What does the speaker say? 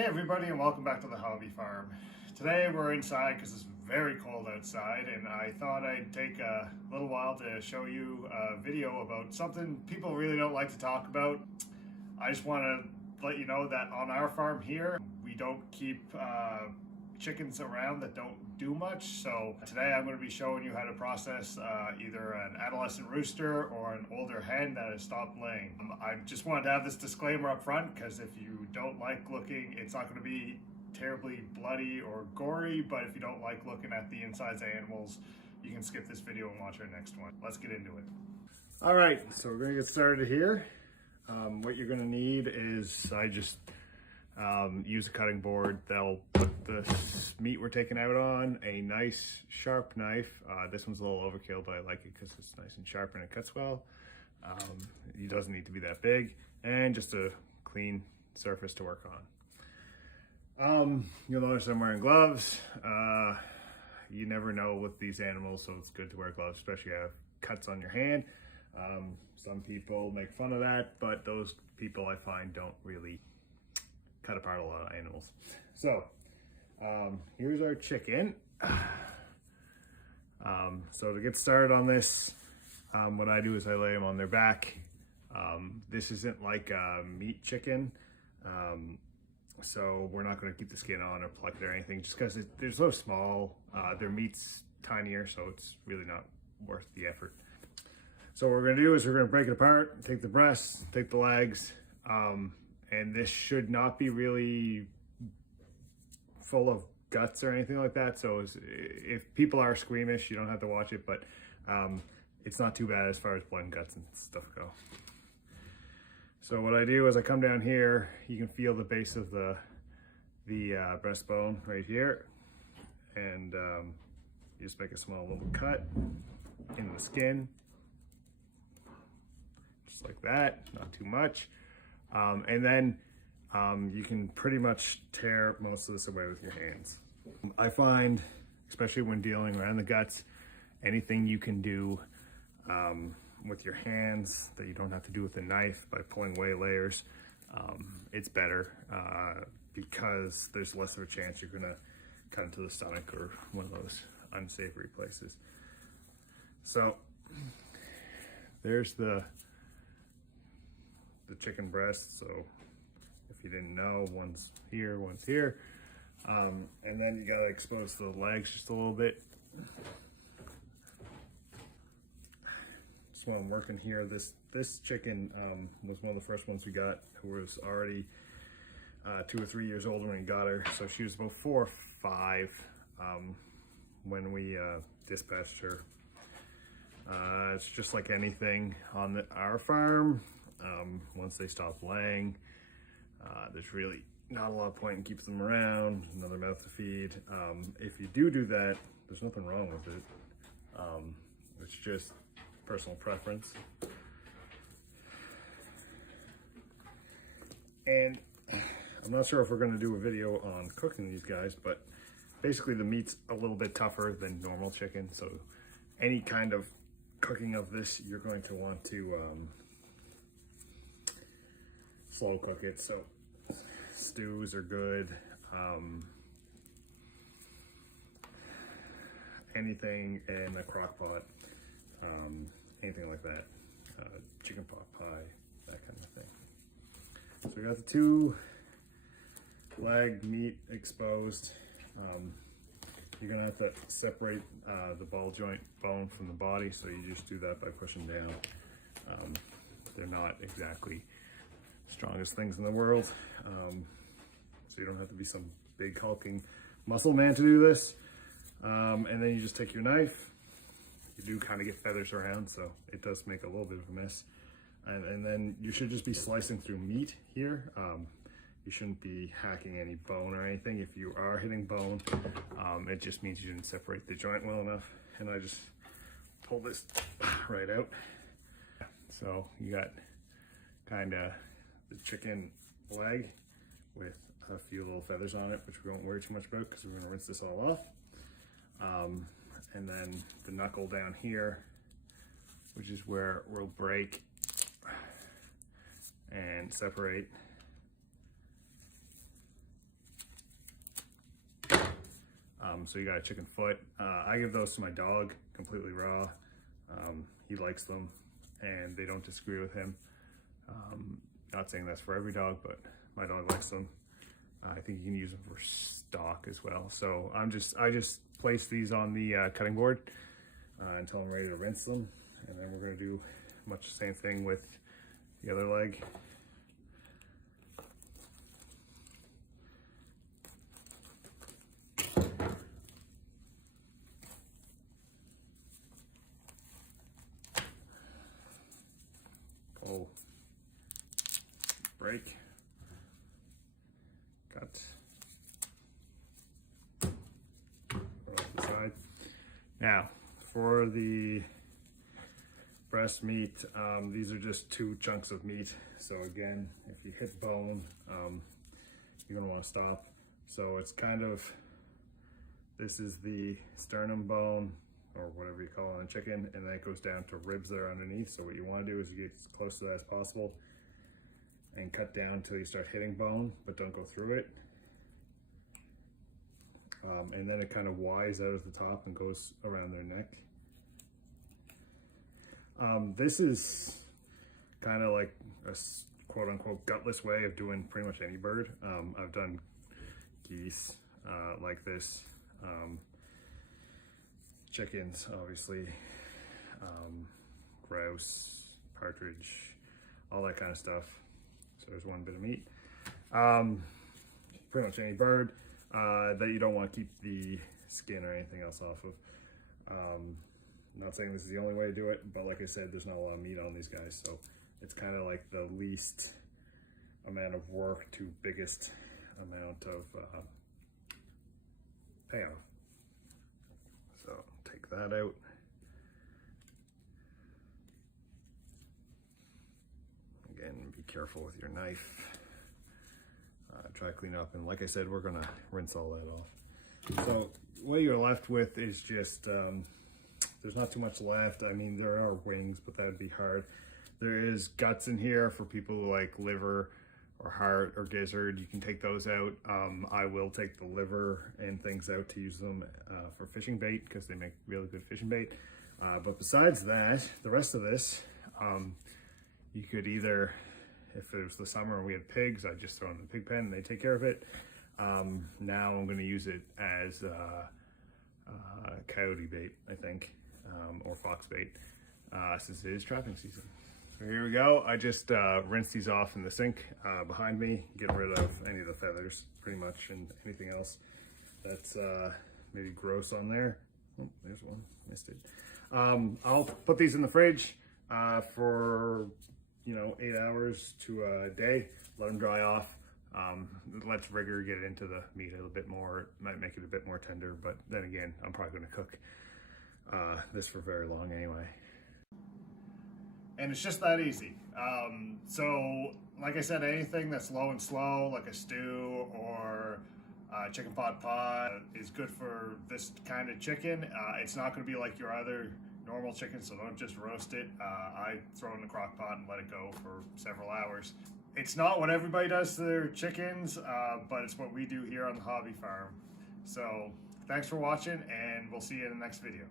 Hey everybody, and welcome back to the Hobby Farm. Today we're inside because it's very cold outside, and I thought I'd take a little while to show you a video about something people really don't like to talk about. I just want to let you know that on our farm here, we don't keep chickens around that don't do much. So today I'm going to be showing you how to process either an adolescent rooster or an older hen that has stopped laying. I just wanted to have this disclaimer up front because if you don't like looking, it's not going to be terribly bloody or gory, but if you don't like looking at the insides of animals, you can skip this video and watch our next one. Let's get into it. All right, so we're going to get started here. What you're going to need is, I just use a cutting board that'll put the meat we're taking out on, a nice sharp knife. This one's a little overkill, but I like it because it's nice and sharp and it cuts well. It doesn't need to be that big, and just a clean surface to work on. You'll notice I'm wearing gloves. You never know with these animals, so it's good to wear gloves, especially if you have cuts on your hand. Some people make fun of that, but those people I find don't really cut apart a lot of animals. So here's our chicken. So to get started on this, what I do is I lay them on their back. This isn't like a meat chicken, so we're not going to keep the skin on or pluck it or anything, just because they're so small. Their meat's tinier, so it's really not worth the effort. So what we're going to do is we're going to break it apart, take the breasts, take the legs, and this should not be really full of guts or anything like that. So if people are squeamish, you don't have to watch it, but it's not too bad as far as blood and guts and stuff go. So what I do is I come down here. You can feel the base of the breastbone right here, and you just make a small little cut in the skin, just like that, not too much. And then you can pretty much tear most of this away with your hands. I find, especially when dealing around the guts, anything you can do with your hands that you don't have to do with a knife by pulling away layers, it's better because there's less of a chance you're gonna cut into the stomach or one of those unsavory places. So there's the chicken breast. So if you didn't know, one's here, one's here. And then you gotta expose the legs just a little bit. So while I'm working here, this chicken was one of the first ones we got, who was already 2 or 3 years old when we got her. So she was about 4 or 5 when we dispatched her. It's just like anything on our farm. Once they stop laying, there's really not a lot of point in keeping them around, another mouth to feed. If you do that, there's nothing wrong with it. It's just personal preference. And I'm not sure if we're going to do a video on cooking these guys, but basically the meat's a little bit tougher than normal chicken, so any kind of cooking of this, you're going to want to slow cook it. So stews are good. Anything in a crock pot, anything like that, chicken pot pie, that kind of thing. So we got the 2 leg meat exposed. You're gonna have to separate the ball joint bone from the body, so you just do that by pushing down. They're not exactly strongest things in the world, so you don't have to be some big hulking muscle man to do this. And then you just take your knife. You do kind of get feathers around, so it does make a little bit of a mess. And then you should just be slicing through meat here. You shouldn't be hacking any bone or anything. If you are hitting bone, it just means you didn't separate the joint well enough. And I just pull this right out. So you got kind of the chicken leg with a few little feathers on it, which we won't worry too much about because we're going to rinse this all off. And then the knuckle down here, which is where we'll break and separate So you got a chicken foot. I give those to my dog completely raw. He likes them and they don't disagree with him. Not saying that's for every dog, but my dog likes them. I think you can use them for stock as well. So I just place these on the cutting board until I'm ready to rinse them. And then we're gonna do much the same thing with the other leg. Pull, break, cut, put off the side. Now, for the breast meat, these are just 2 chunks of meat. So again, if you hit bone, you're gonna wanna stop. So it's kind of, this is the sternum bone, or whatever you call it on a chicken, and then it goes down to ribs there underneath. So what you wanna do is you get as close to that as possible and cut down until you start hitting bone, but don't go through it. And then it kind of Ys out at the top and goes around their neck. This is kind of like a quote unquote gutless way of doing pretty much any bird. I've done geese like this, chickens obviously, grouse, partridge, all that kind of stuff. So there's one bit of meat. Pretty much any bird that you don't want to keep the skin or anything else off of. Not saying this is the only way to do it, but like I said, there's not a lot of meat on these guys, so it's kind of like the least amount of work to biggest amount of payoff. So take that out. Again, be careful with your knife. Try to clean up, and like I said, we're gonna rinse all that off. So what you're left with is just there's not too much left. I mean, there are wings, but that'd be hard. There is guts in here for people who like liver or heart or gizzard. You can take those out. I will take the liver and things out to use them for fishing bait, because they make really good fishing bait. But besides that, the rest of this, you could either, if it was the summer and we had pigs, I'd just throw in the pig pen and they take care of it. Now I'm gonna use it as coyote bait, I think, or fox bait, since it is trapping season. So here we go. I just rinsed these off in the sink behind me, getting rid of any of the feathers pretty much, and anything else that's maybe gross on there. Oh, there's one, missed it. I'll put these in the fridge for 8 hours to a day, let them dry off. Let's rigor get into the meat a little bit more. It might make it a bit more tender, but then again, I'm probably going to cook this for very long anyway. And it's just that easy. So like I said, anything that's low and slow, like a stew or chicken pot pie, is good for this kind of chicken. It's not going to be like your other normal chicken, so don't just roast it. I throw it in the crock pot and let it go for several hours. It's not what everybody does to their chickens, but it's what we do here on the hobby farm. So thanks for watching, and we'll see you in the next video.